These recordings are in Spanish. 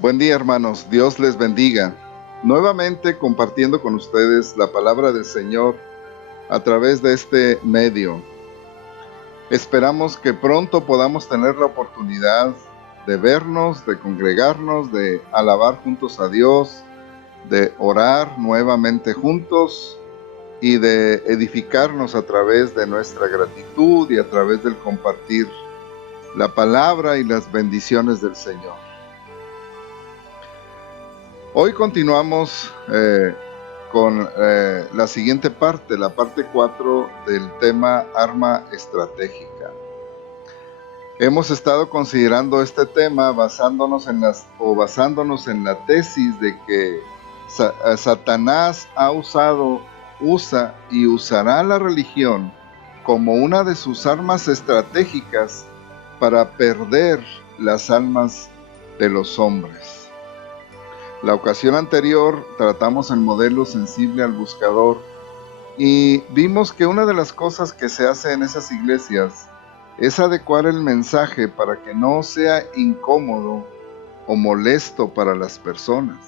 Buen día, hermanos. Dios les bendiga. Nuevamente compartiendo con ustedes la palabra del Señor a través de este medio. Esperamos que pronto podamos tener la oportunidad de vernos, de congregarnos, de alabar juntos a Dios, de orar nuevamente juntos y de edificarnos a través de nuestra gratitud y a través del compartir la palabra y las bendiciones del Señor. Hoy continuamos con la siguiente parte, la parte 4 del tema arma estratégica. Hemos estado considerando este tema basándonos en la tesis de que Satanás usa y usará la religión como una de sus armas estratégicas para perder las almas de los hombres. La ocasión anterior tratamos el modelo sensible al buscador y vimos que una de las cosas que se hace en esas iglesias es adecuar el mensaje para que no sea incómodo o molesto para las personas.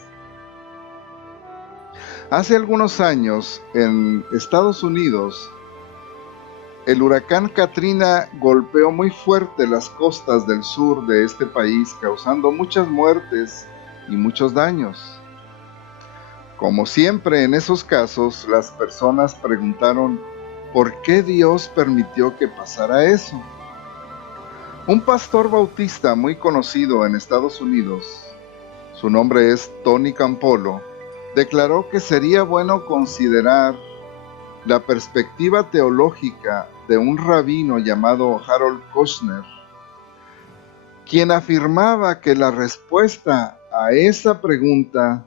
Hace algunos años, en Estados Unidos, el huracán Katrina golpeó muy fuerte las costas del sur de este país, causando muchas muertes y muchos daños. Como siempre en esos casos, las personas preguntaron ¿por qué Dios permitió que pasara eso? Un pastor bautista muy conocido en Estados Unidos, su nombre es Tony Campolo, declaró que sería bueno considerar la perspectiva teológica de un rabino llamado Harold Kushner, quien afirmaba que la respuesta a esa pregunta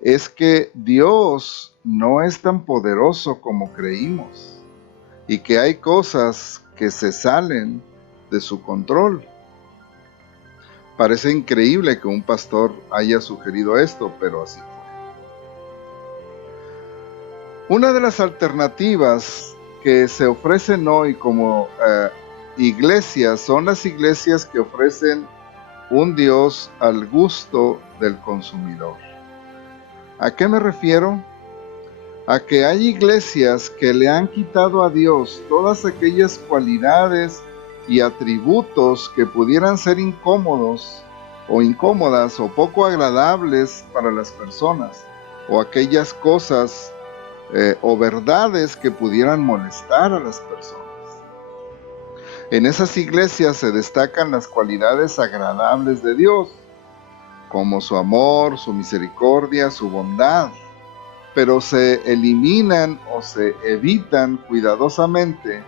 es que Dios no es tan poderoso como creímos y que hay cosas que se salen de su control. Parece increíble que un pastor haya sugerido esto, pero así fue. Una de las alternativas que se ofrecen hoy como iglesias son las iglesias que ofrecen un Dios al gusto del consumidor. ¿A qué me refiero? A que hay iglesias que le han quitado a Dios todas aquellas cualidades y atributos que pudieran ser incómodos o incómodas o poco agradables para las personas, o aquellas cosas o verdades que pudieran molestar a las personas. En esas iglesias se destacan las cualidades agradables de Dios, como su amor, su misericordia, su bondad, pero se eliminan o se evitan cuidadosamente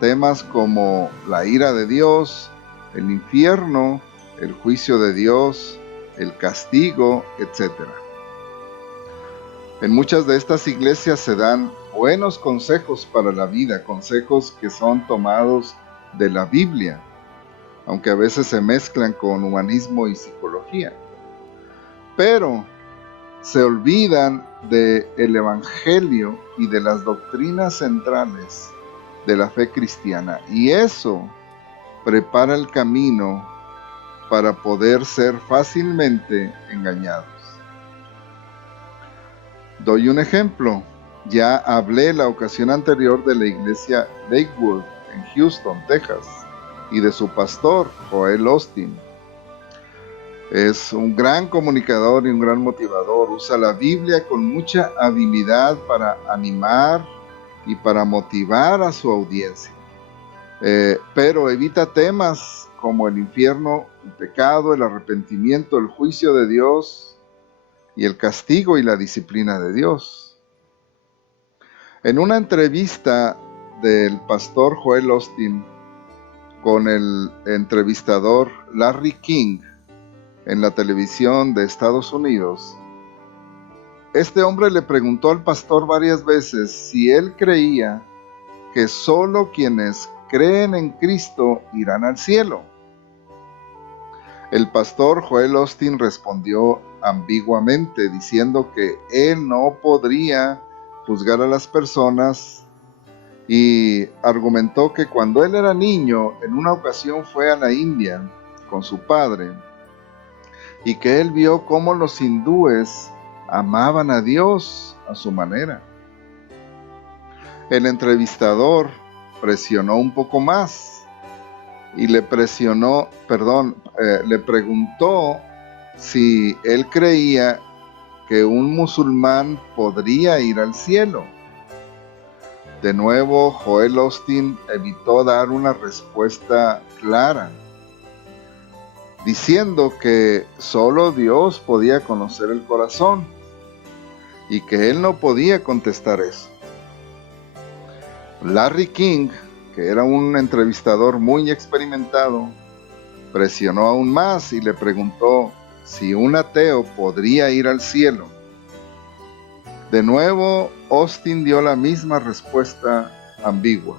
temas como la ira de Dios, el infierno, el juicio de Dios, el castigo, etc. En muchas de estas iglesias se dan buenos consejos para la vida, consejos que son tomados de la Biblia, aunque a veces se mezclan con humanismo y psicología. Pero se olvidan del evangelio y de las doctrinas centrales de la fe cristiana, y eso prepara el camino para poder ser fácilmente engañados. Doy un ejemplo. Ya hablé la ocasión anterior de la iglesia Lakewood en Houston, Texas, y de su pastor, Joel Osteen. Es un gran comunicador y un gran motivador. Usa la Biblia con mucha habilidad para animar y para motivar a su audiencia. Pero evita temas como el infierno, el pecado, el arrepentimiento, el juicio de Dios y el castigo y la disciplina de Dios. En una entrevista del pastor Joel Osteen con el entrevistador Larry King en la televisión de Estados Unidos, este hombre le preguntó al pastor varias veces si él creía que solo quienes creen en Cristo irán al cielo. El pastor Joel Osteen respondió ambiguamente, diciendo que él no podría juzgar a las personas, y argumentó que cuando él era niño, en una ocasión fue a la India con su padre, y que él vio cómo los hindúes amaban a Dios a su manera. El entrevistador presionó un poco más y le preguntó si él creía que un musulmán podría ir al cielo. De nuevo, Joel Osteen evitó dar una respuesta clara, diciendo que solo Dios podía conocer el corazón y que él no podía contestar eso. Larry King, que era un entrevistador muy experimentado, presionó aún más y le preguntó si un ateo podría ir al cielo. De nuevo, Osteen dio la misma respuesta ambigua.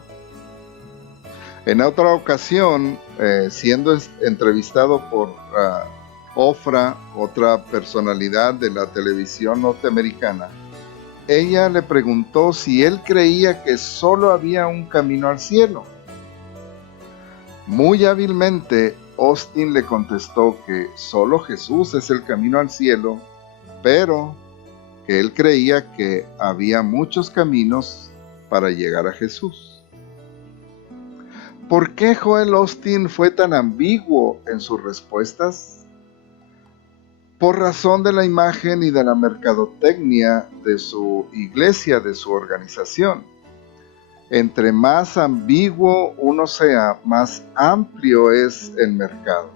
En otra ocasión, siendo entrevistado por Oprah, otra personalidad de la televisión norteamericana, ella le preguntó si él creía que solo había un camino al cielo. Muy hábilmente, Osteen le contestó que solo Jesús es el camino al cielo, pero que él creía que había muchos caminos para llegar a Jesús. ¿Por qué Joel Osteen fue tan ambiguo en sus respuestas? Por razón de la imagen y de la mercadotecnia de su iglesia, de su organización. Entre más ambiguo uno sea, más amplio es el mercado.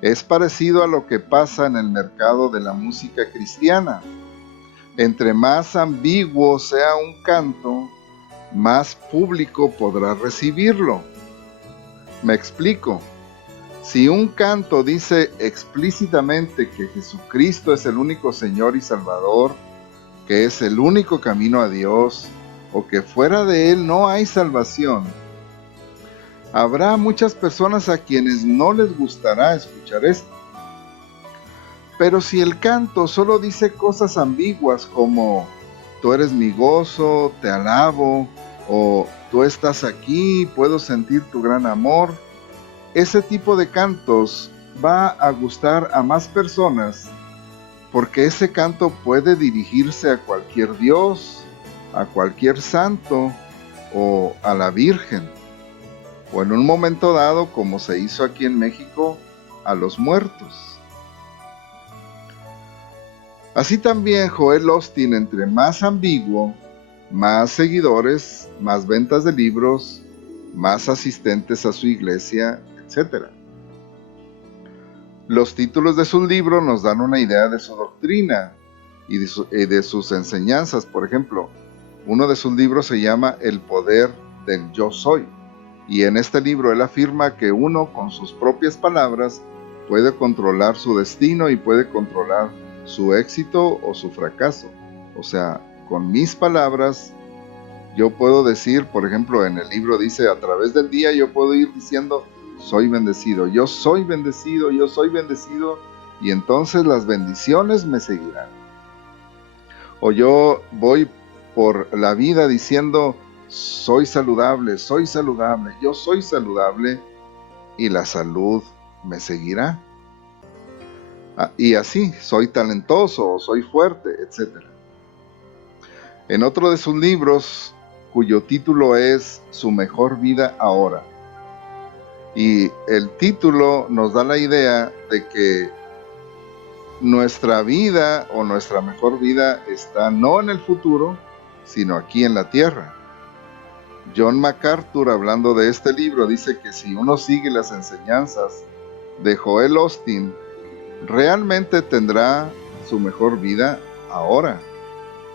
Es parecido a lo que pasa en el mercado de la música cristiana. Entre más ambiguo sea un canto, más público podrá recibirlo. Me explico. Si un canto dice explícitamente que Jesucristo es el único Señor y Salvador, que es el único camino a Dios, o que fuera de Él no hay salvación, habrá muchas personas a quienes no les gustará escuchar esto. Pero si el canto solo dice cosas ambiguas como tú eres mi gozo, te alabo, o tú estás aquí, puedo sentir tu gran amor, ese tipo de cantos va a gustar a más personas porque ese canto puede dirigirse a cualquier Dios, a cualquier santo o a la Virgen, o en un momento dado, como se hizo aquí en México, a los muertos. Así también Joel Osteen, entre más ambiguo, más seguidores, más ventas de libros, más asistentes a su iglesia, etc. Los títulos de sus libros nos dan una idea de su doctrina y de sus enseñanzas. Por ejemplo, uno de sus libros se llama El poder del yo soy. Y en este libro él afirma que uno con sus propias palabras puede controlar su destino y puede controlar su éxito o su fracaso. O sea, con mis palabras yo puedo decir, por ejemplo, en el libro dice, a través del día yo puedo ir diciendo, soy bendecido, yo soy bendecido, yo soy bendecido, y entonces las bendiciones me seguirán. O yo voy por la vida diciendo, soy saludable, yo soy saludable, y la salud me seguirá. Y así, soy talentoso, soy fuerte, etc. En otro de sus libros, cuyo título es Su mejor vida ahora, y el título nos da la idea de que nuestra vida o nuestra mejor vida está no en el futuro, sino aquí en la tierra. John MacArthur, hablando de este libro, dice que si uno sigue las enseñanzas de Joel Osteen, realmente tendrá su mejor vida ahora,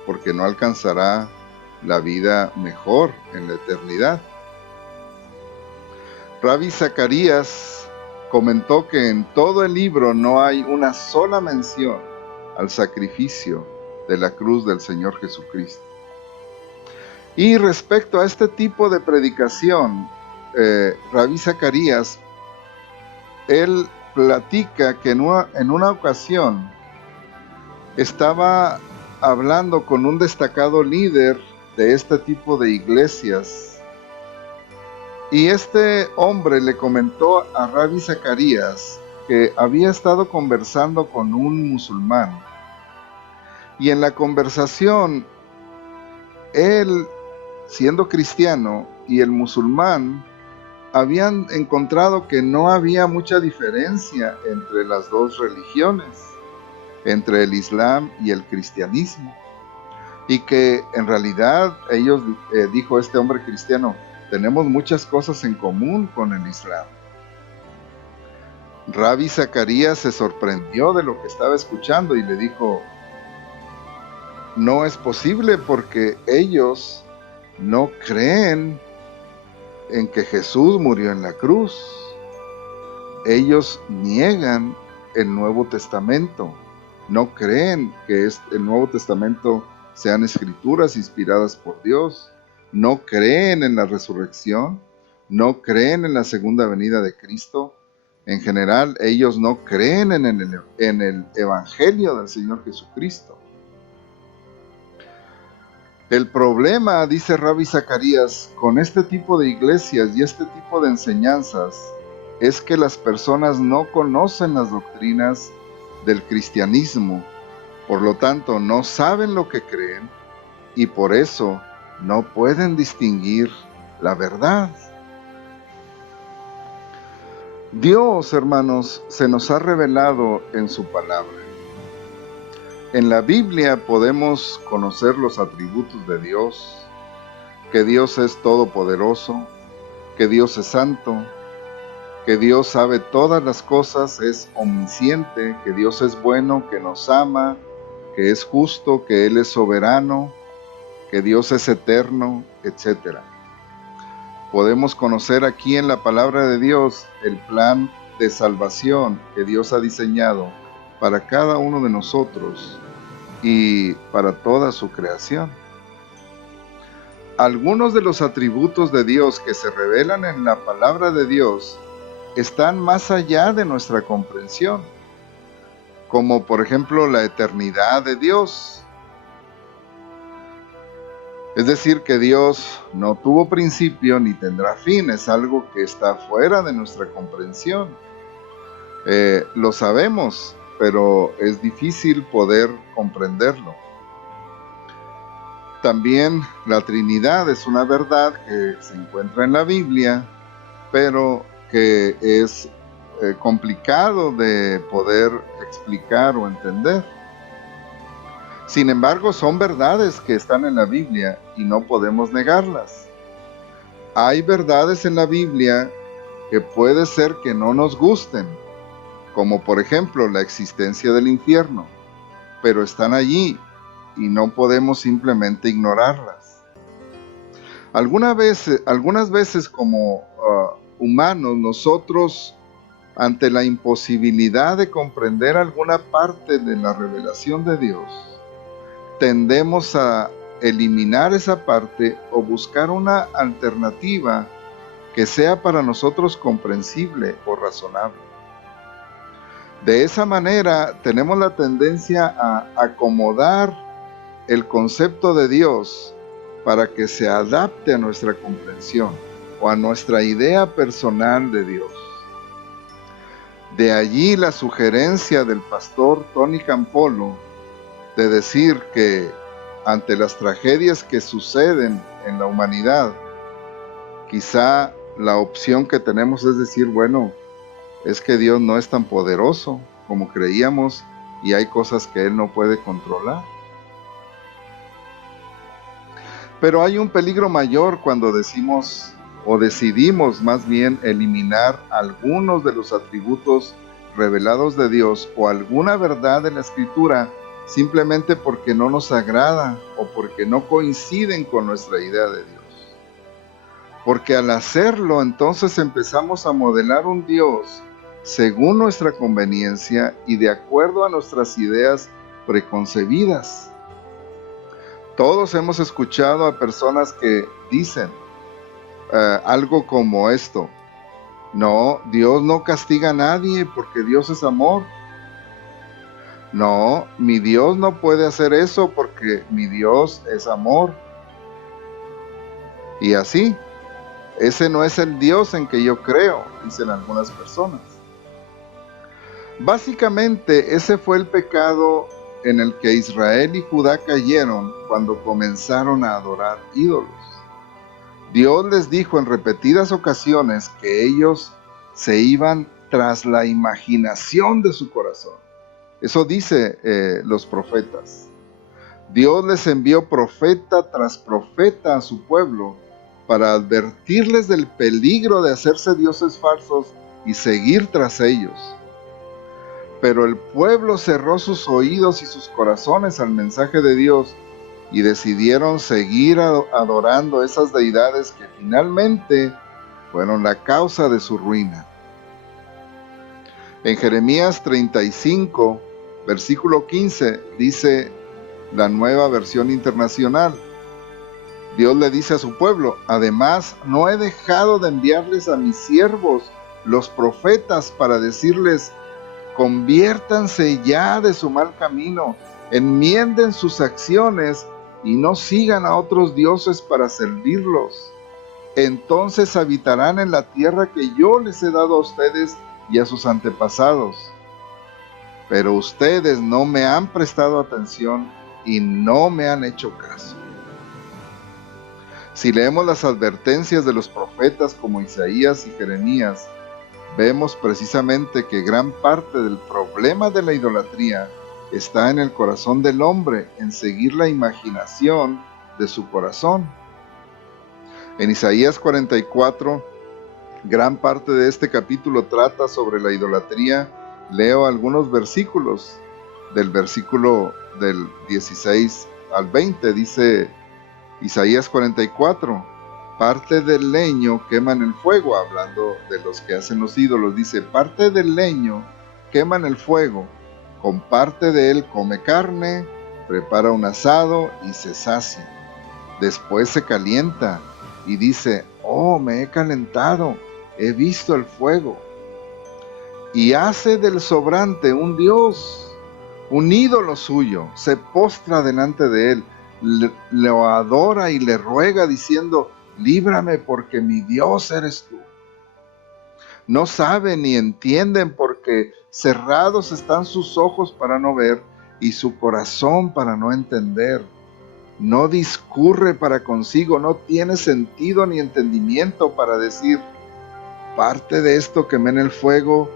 porque no alcanzará la vida mejor en la eternidad. Ravi Zacharias comentó que en todo el libro no hay una sola mención al sacrificio de la cruz del Señor Jesucristo. Y respecto a este tipo de predicación, Ravi Zacharias, él platica que en una ocasión estaba hablando con un destacado líder de este tipo de iglesias, y este hombre le comentó a Ravi Zacharias que había estado conversando con un musulmán y en la conversación él, siendo cristiano, y el musulmán habían encontrado que no había mucha diferencia entre las dos religiones, entre el Islam y el cristianismo, y que en realidad ellos, dijo este hombre cristiano, tenemos muchas cosas en común con el Islam. Rabbi Zacarías se sorprendió de lo que estaba escuchando y le dijo, no es posible porque ellos no creen en que Jesús murió en la cruz. Ellos niegan el Nuevo Testamento. No creen que el Nuevo Testamento sean escrituras inspiradas por Dios. No creen en la resurrección. No creen en la segunda venida de Cristo. En general, ellos no creen en el Evangelio del Señor Jesucristo. El problema, dice Rabbi Zacarías, con este tipo de iglesias y este tipo de enseñanzas es que las personas no conocen las doctrinas del cristianismo, por lo tanto no saben lo que creen y por eso no pueden distinguir la verdad. Dios, hermanos, se nos ha revelado en su palabra. En la Biblia podemos conocer los atributos de Dios, que Dios es todopoderoso, que Dios es santo, que Dios sabe todas las cosas, es omnisciente, que Dios es bueno, que nos ama, que es justo, que Él es soberano, que Dios es eterno, etc. Podemos conocer aquí en la palabra de Dios el plan de salvación que Dios ha diseñado para cada uno de nosotros y para toda su creación. Algunos de los atributos de Dios que se revelan en la palabra de Dios están más allá de nuestra comprensión, como por ejemplo la eternidad de Dios. Es decir, que Dios no tuvo principio ni tendrá fin, es algo que está fuera de nuestra comprensión. Lo sabemos, pero es difícil poder comprenderlo. También la Trinidad es una verdad que se encuentra en la Biblia, pero que es complicado de poder explicar o entender. Sin embargo, son verdades que están en la Biblia y no podemos negarlas. Hay verdades en la Biblia que puede ser que no nos gusten, como por ejemplo la existencia del infierno, pero están allí y no podemos simplemente ignorarlas. Algunas veces como humanos, nosotros, ante la imposibilidad de comprender alguna parte de la revelación de Dios, tendemos a eliminar esa parte o buscar una alternativa que sea para nosotros comprensible o razonable. De esa manera tenemos la tendencia a acomodar el concepto de Dios para que se adapte a nuestra comprensión o a nuestra idea personal de Dios. De allí la sugerencia del pastor Tony Campolo de decir que ante las tragedias que suceden en la humanidad, quizá la opción que tenemos es decir, bueno, es que Dios no es tan poderoso como creíamos y hay cosas que Él no puede controlar. Pero hay un peligro mayor cuando decimos o decidimos más bien eliminar algunos de los atributos revelados de Dios o alguna verdad de la Escritura simplemente porque no nos agrada o porque no coinciden con nuestra idea de Dios. Porque al hacerlo, entonces empezamos a modelar un Dios según nuestra conveniencia y de acuerdo a nuestras ideas preconcebidas. Todos hemos escuchado a personas que dicen algo como esto: no, Dios no castiga a nadie porque Dios es amor. No, mi Dios no puede hacer eso porque mi Dios es amor. Y así, ese no es el Dios en que yo creo, dicen algunas personas. Básicamente, ese fue el pecado en el que Israel y Judá cayeron cuando comenzaron a adorar ídolos. Dios les dijo en repetidas ocasiones que ellos se iban tras la imaginación de su corazón. Eso dice los profetas. Dios les envió profeta tras profeta a su pueblo para advertirles del peligro de hacerse dioses falsos y seguir tras ellos. Pero el pueblo cerró sus oídos y sus corazones al mensaje de Dios y decidieron seguir adorando esas deidades que finalmente fueron la causa de su ruina. En Jeremías 35, versículo 15, dice la Nueva Versión Internacional: Dios le dice a su pueblo: además, no he dejado de enviarles a mis siervos, los profetas, para decirles: conviértanse ya de su mal camino, enmienden sus acciones y no sigan a otros dioses para servirlos. Entonces habitarán en la tierra que yo les he dado a ustedes y a sus antepasados. Pero ustedes no me han prestado atención y no me han hecho caso. Si leemos las advertencias de los profetas como Isaías y Jeremías, vemos precisamente que gran parte del problema de la idolatría está en el corazón del hombre, en seguir la imaginación de su corazón. En Isaías 44, gran parte de este capítulo trata sobre la idolatría. Leo algunos versículos. Del versículo del 16 al 20 dice Isaías 44: parte del leño quema en el fuego, hablando de los que hacen los ídolos. Dice: parte del leño quema en el fuego, con parte de él come carne, prepara un asado y se sacia. Después se calienta y dice: oh, me he calentado, he visto el fuego. Y hace del sobrante un dios, un ídolo suyo, se postra delante de él, lo adora y le ruega diciendo: líbrame porque mi Dios eres tú. No saben ni entienden porque cerrados están sus ojos para no ver y su corazón para no entender. No discurre para consigo, no tiene sentido ni entendimiento para decir: parte de esto quemé en el fuego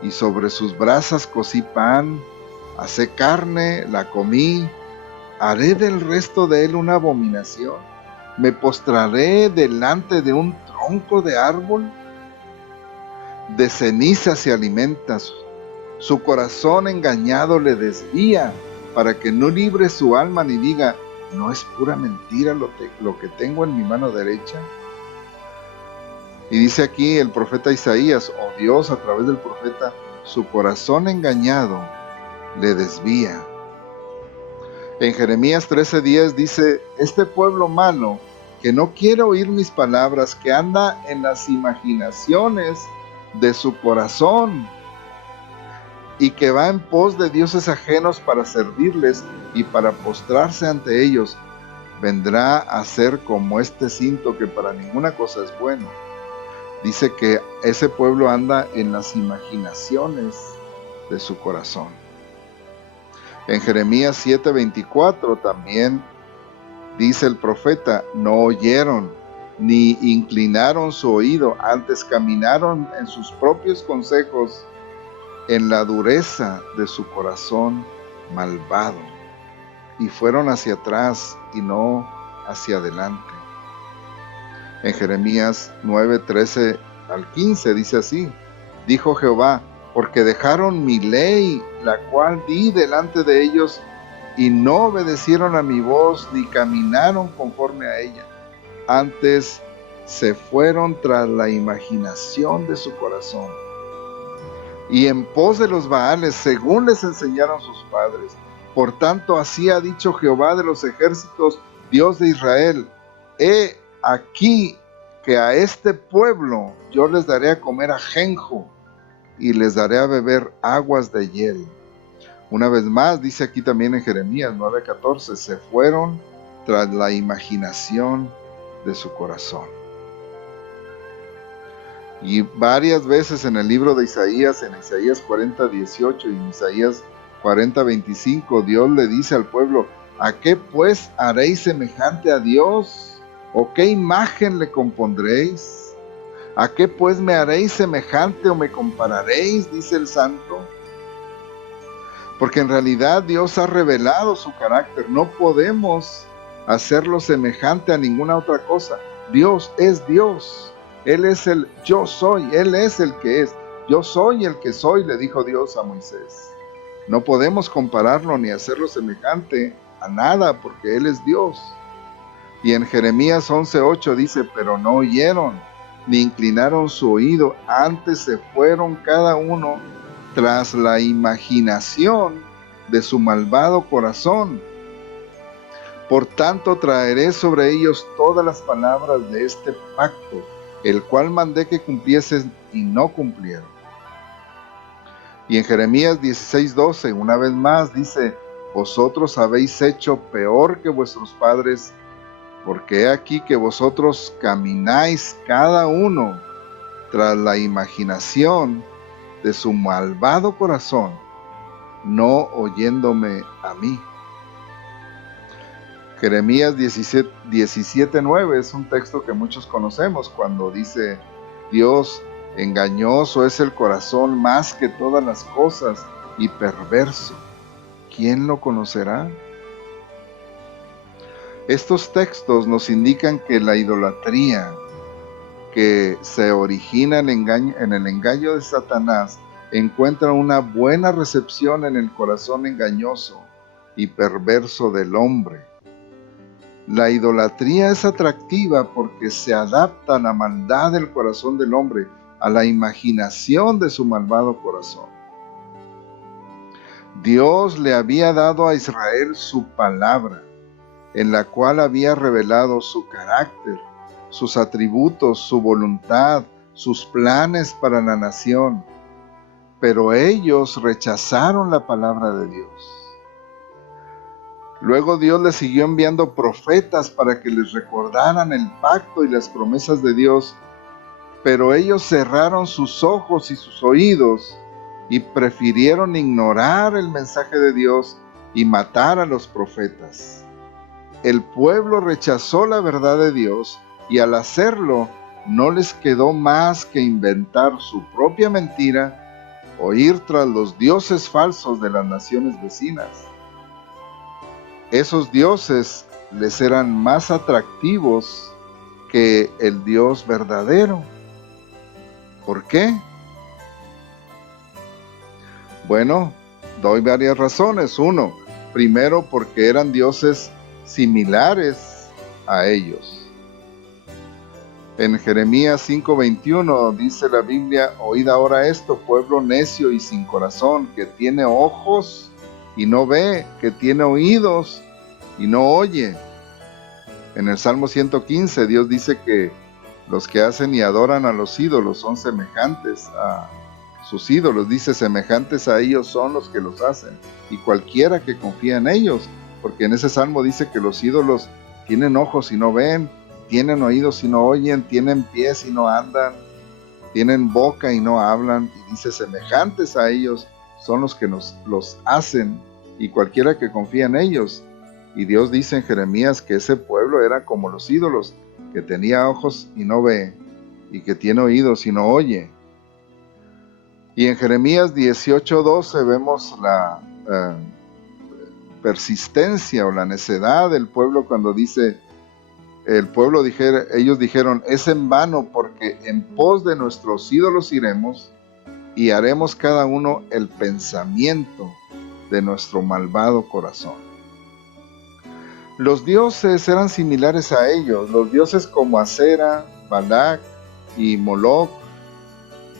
y sobre sus brasas cocí pan, asé carne, la comí. ¿Haré del resto de él una abominación? ¿Me postraré delante de un tronco de árbol? De ceniza se alimenta, su corazón engañado le desvía, para que no libre su alma ni diga: ¿no es pura mentira lo que tengo en mi mano derecha? Y dice aquí el profeta Isaías, o Dios a través del profeta: su corazón engañado le desvía. En Jeremías 13:10 dice: este pueblo malo, que no quiere oír mis palabras, que anda en las imaginaciones de su corazón y que va en pos de dioses ajenos para servirles y para postrarse ante ellos, vendrá a ser como este cinto que para ninguna cosa es bueno. Dice que ese pueblo anda en las imaginaciones de su corazón. En Jeremías 7:24 también dice el profeta: no oyeron, ni inclinaron su oído, antes caminaron en sus propios consejos, en la dureza de su corazón malvado, y fueron hacia atrás y no hacia adelante. En Jeremías 9:13 al 15 dice así: dijo Jehová: porque dejaron mi ley, la cual di delante de ellos, y no obedecieron a mi voz, ni caminaron conforme a ella. Antes se fueron tras la imaginación de su corazón, y en pos de los Baales, según les enseñaron sus padres. Por tanto, así ha dicho Jehová de los ejércitos, Dios de Israel: he aquí que a este pueblo yo les daré a comer ajenjo, y les daré a beber aguas de hiel. Una vez más, dice aquí también en Jeremías 9:14, se fueron tras la imaginación de su corazón. Y varias veces en el libro de Isaías, en Isaías 40:18 y en Isaías 40:25, Dios le dice al pueblo: ¿a qué pues haréis semejante a Dios? ¿O qué imagen le compondréis? ¿A qué pues me haréis semejante o me compararéis? Dice el Santo. Porque en realidad Dios ha revelado su carácter. No podemos hacerlo semejante a ninguna otra cosa. Dios es Dios. Él es el yo soy. Él es el que es. Yo soy el que soy, le dijo Dios a Moisés. No podemos compararlo ni hacerlo semejante a nada, porque Él es Dios. Y en Jeremías 11:8 dice: pero no oyeron, ni inclinaron su oído, antes se fueron cada uno tras la imaginación de su malvado corazón. Por tanto traeré sobre ellos todas las palabras de este pacto, el cual mandé que cumpliesen y no cumplieron. Y en Jeremías 16:12, una vez más dice: vosotros habéis hecho peor que vuestros padres, porque he aquí que vosotros camináis cada uno tras la imaginación de su malvado corazón, no oyéndome a mí. Jeremías 17:9 es un texto que muchos conocemos cuando dice: Dios, engañoso es el corazón más que todas las cosas y perverso. ¿Quién lo conocerá? Estos textos nos indican que la idolatría que se origina en el engaño de Satanás encuentra una buena recepción en el corazón engañoso y perverso del hombre. La idolatría es atractiva porque se adapta a la maldad del corazón del hombre, a la imaginación de su malvado corazón. Dios le había dado a Israel su palabra, en la cual había revelado su carácter, sus atributos, su voluntad, sus planes para la nación. Pero ellos rechazaron la palabra de Dios. Luego Dios les siguió enviando profetas para que les recordaran el pacto y las promesas de Dios, pero ellos cerraron sus ojos y sus oídos y prefirieron ignorar el mensaje de Dios y matar a los profetas. El pueblo rechazó la verdad de Dios y al hacerlo no les quedó más que inventar su propia mentira o ir tras los dioses falsos de las naciones vecinas. Esos dioses les eran más atractivos que el Dios verdadero. ¿Por qué? Bueno, doy varias razones. Uno, primero porque eran dioses similares a ellos. En Jeremías 5:21 dice la Biblia: oíd ahora esto, pueblo necio y sin corazón, que tiene ojos y no ve, que tiene oídos y no oye. En el Salmo 115 Dios dice que los que hacen y adoran a los ídolos son semejantes a sus ídolos. Dice: semejantes a ellos son los que los hacen, y cualquiera que confía en ellos. Porque en ese Salmo dice que los ídolos tienen ojos y no ven, tienen oídos y no oyen, tienen pies y no andan, tienen boca y no hablan. Y dice: semejantes a ellos son los que los hacen, y cualquiera que confía en ellos. Y Dios dice en Jeremías que ese pueblo era como los ídolos, que tenía ojos y no ve, y que tiene oídos y no oye. Y en Jeremías 18:12 vemos la persistencia o la necedad del pueblo cuando dice: ellos dijeron: es en vano, porque en pos de nuestros ídolos iremos y haremos cada uno el pensamiento de nuestro malvado corazón. Los dioses eran similares a ellos. Los dioses como Acera, Balac y Moloch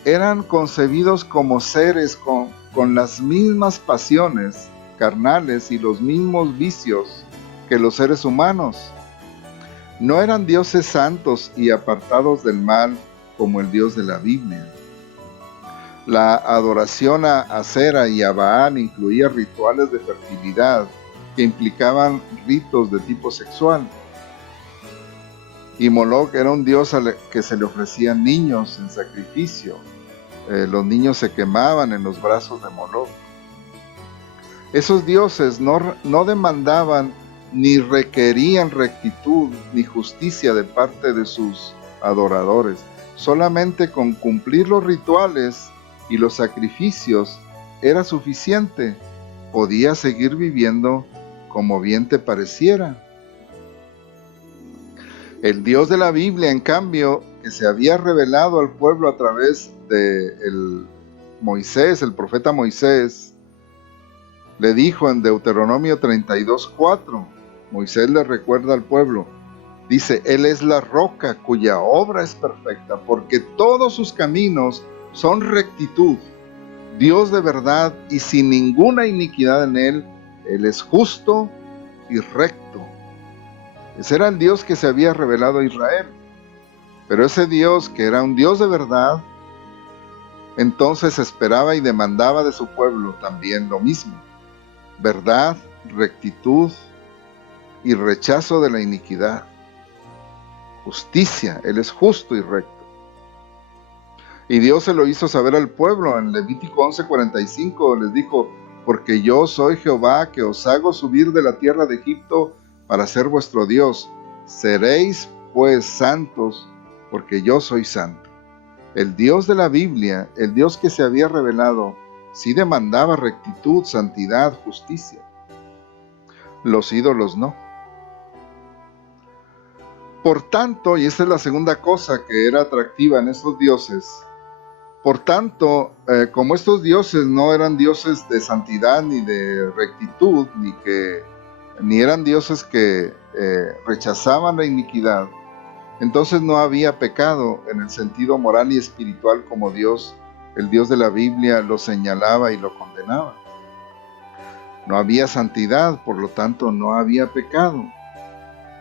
eran concebidos como seres con las mismas pasiones carnales y los mismos vicios que los seres humanos. No eran dioses santos y apartados del mal como el Dios de la Biblia. La adoración a Acera y a Baal incluía rituales de fertilidad que implicaban ritos de tipo sexual. Y Moloc era un dios que se le ofrecían niños en sacrificio. Los niños se quemaban en los brazos de Moloc. Esos dioses no demandaban ni requerían rectitud ni justicia de parte de sus adoradores. Solamente con cumplir los rituales y los sacrificios era suficiente. Podías seguir viviendo como bien te pareciera. El Dios de la Biblia, en cambio, que se había revelado al pueblo a través de Moisés, el profeta Moisés, le dijo en Deuteronomio 32:4, Moisés le recuerda al pueblo, dice, Él es la roca cuya obra es perfecta, porque todos sus caminos son rectitud, Dios de verdad y sin ninguna iniquidad en Él, Él es justo y recto. Ese era el Dios que se había revelado a Israel. Pero ese Dios, que era un Dios de verdad, entonces esperaba y demandaba de su pueblo también lo mismo. Verdad, rectitud y rechazo de la iniquidad. Justicia, Él es justo y recto. Y Dios se lo hizo saber al pueblo. En Levítico 11:45 les dijo, porque yo soy Jehová que os hago subir de la tierra de Egipto para ser vuestro Dios. Seréis pues santos, porque yo soy santo. El Dios de la Biblia, el Dios que se había revelado, sí demandaba rectitud, santidad, justicia. Los ídolos no. Por tanto, y esta es la segunda cosa que era atractiva en estos dioses, por tanto, como estos dioses no eran dioses de santidad ni de rectitud, ni eran dioses que rechazaban la iniquidad, entonces no había pecado en el sentido moral y espiritual como Dios, el Dios de la Biblia, lo señalaba y lo condenaba. No había santidad, por lo tanto no había pecado.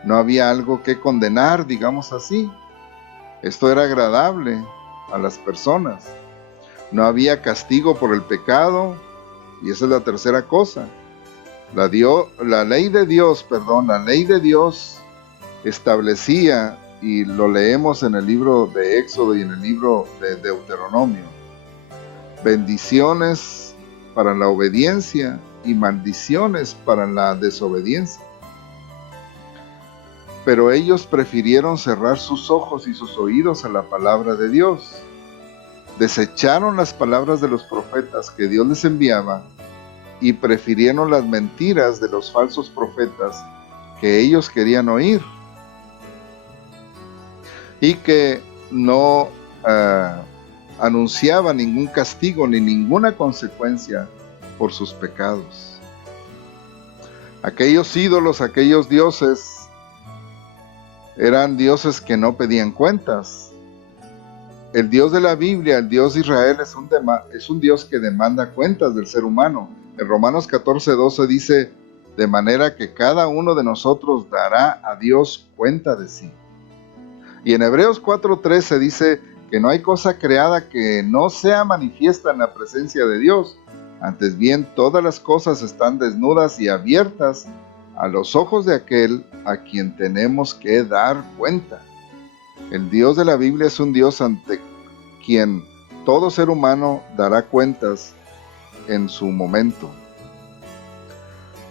No había algo que condenar, digamos así. Esto era agradable a las personas. No había castigo por el pecado, y esa es la tercera cosa. La ley de Dios establecía, y lo leemos en el libro de Éxodo y en el libro de Deuteronomio, bendiciones para la obediencia y maldiciones para la desobediencia. Pero ellos prefirieron cerrar sus ojos y sus oídos a la palabra de Dios. Desecharon las palabras de los profetas que Dios les enviaba y prefirieron las mentiras de los falsos profetas que ellos querían oír y que no anunciaban ningún castigo ni ninguna consecuencia por sus pecados. Aquellos ídolos, aquellos dioses, eran dioses que no pedían cuentas. El Dios de la Biblia, el Dios de Israel, es un Dios que demanda cuentas del ser humano. En Romanos 14:12 dice, de manera que cada uno de nosotros dará a Dios cuenta de sí. Y en Hebreos 4:13 dice que no hay cosa creada que no sea manifiesta en la presencia de Dios. Antes bien, todas las cosas están desnudas y abiertas a los ojos de aquel a quien tenemos que dar cuenta. El Dios de la Biblia es un Dios ante quien todo ser humano dará cuentas en su momento.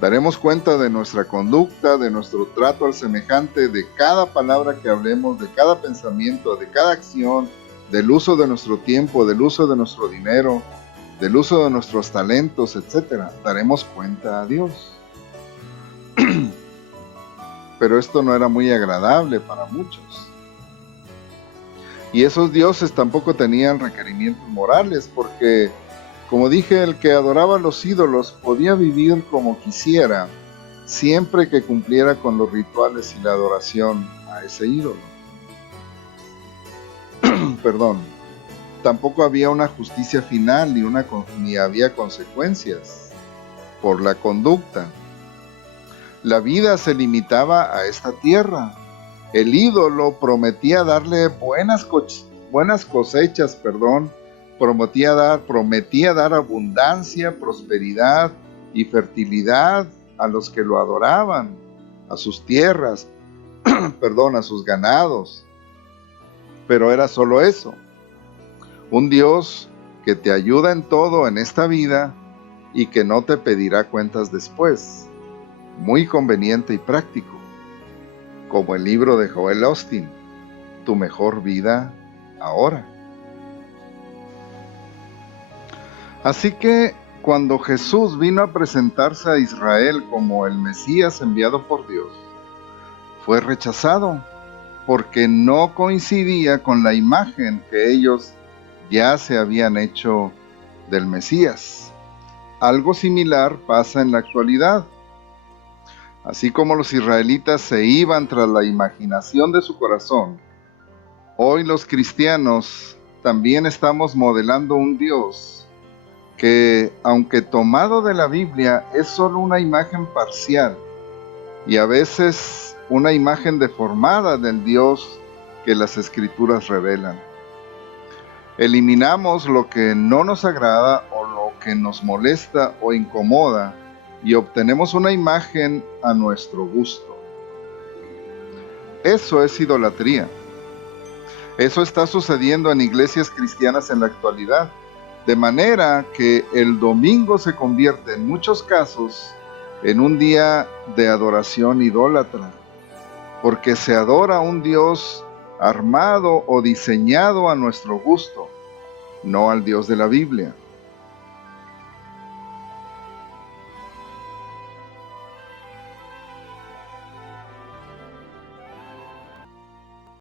Daremos cuenta de nuestra conducta, de nuestro trato al semejante, de cada palabra que hablemos, de cada pensamiento, de cada acción, del uso de nuestro tiempo, del uso de nuestro dinero, del uso de nuestros talentos, etc. Daremos cuenta a Dios. Pero esto no era muy agradable para muchos. Y esos dioses tampoco tenían requerimientos morales, porque, como dije, el que adoraba a los ídolos podía vivir como quisiera, siempre que cumpliera con los rituales y la adoración a ese ídolo. Perdón. Tampoco había una justicia final, ni había consecuencias por la conducta. La vida se limitaba a esta tierra. El ídolo prometía darle buenas cosechas, prometía dar abundancia, prosperidad y fertilidad a los que lo adoraban, a sus tierras. perdón, a sus ganados. Pero era solo eso, un Dios que te ayuda en todo en esta vida y que no te pedirá cuentas después. Muy conveniente y práctico, como el libro de Joel Austin, Tu mejor vida ahora. Así que cuando Jesús vino a presentarse a Israel como el Mesías enviado por Dios, fue rechazado porque no coincidía con la imagen que ellos ya se habían hecho del Mesías. Algo similar pasa en la actualidad. Así como los israelitas se iban tras la imaginación de su corazón, hoy los cristianos también estamos modelando un Dios que, aunque tomado de la Biblia, es solo una imagen parcial y a veces una imagen deformada del Dios que las Escrituras revelan. Eliminamos lo que no nos agrada o lo que nos molesta o incomoda y obtenemos una imagen a nuestro gusto. Eso es idolatría. Eso está sucediendo en iglesias cristianas en la actualidad, de manera que el domingo se convierte en muchos casos en un día de adoración idólatra, porque se adora a un Dios armado o diseñado a nuestro gusto, no al Dios de la Biblia.